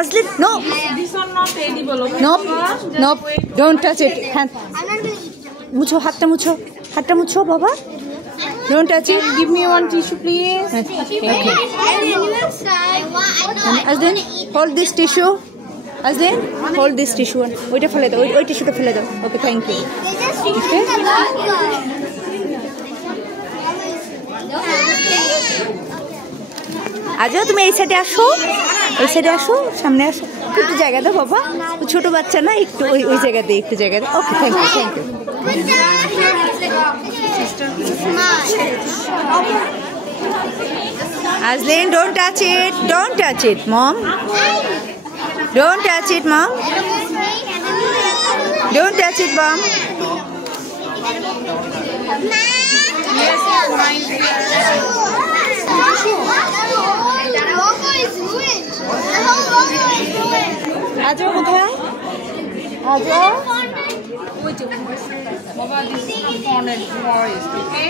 Aslan, no. This one not edible. Okay? Nope. Nope. Don't touch it. Hand. Mucho, hatta mucho. Hatta mucho, Baba. Don't touch it. Give me one tissue, please. Okay. Aslan, hold this tissue. Aslan, hold this tissue. Wait a minute. Wait tissue to fill it. Okay, thank you. Okay. আজ তুমি এই সাইডে আসো, এই সাইডে আসো, সামনে আসো, একটু জায়গা দাও বাবা, ছোট বাচ্চা না, একটু ওই জায়গা দিয়ে একটু জায়গা দাও। Okay, thank you, thank you. Aslan, don't touch it, don't touch it, mom. Don't touch it, mom. Don't touch it, mom. Ajo কোথায়? Ajo? Baba, this is component forest, okay?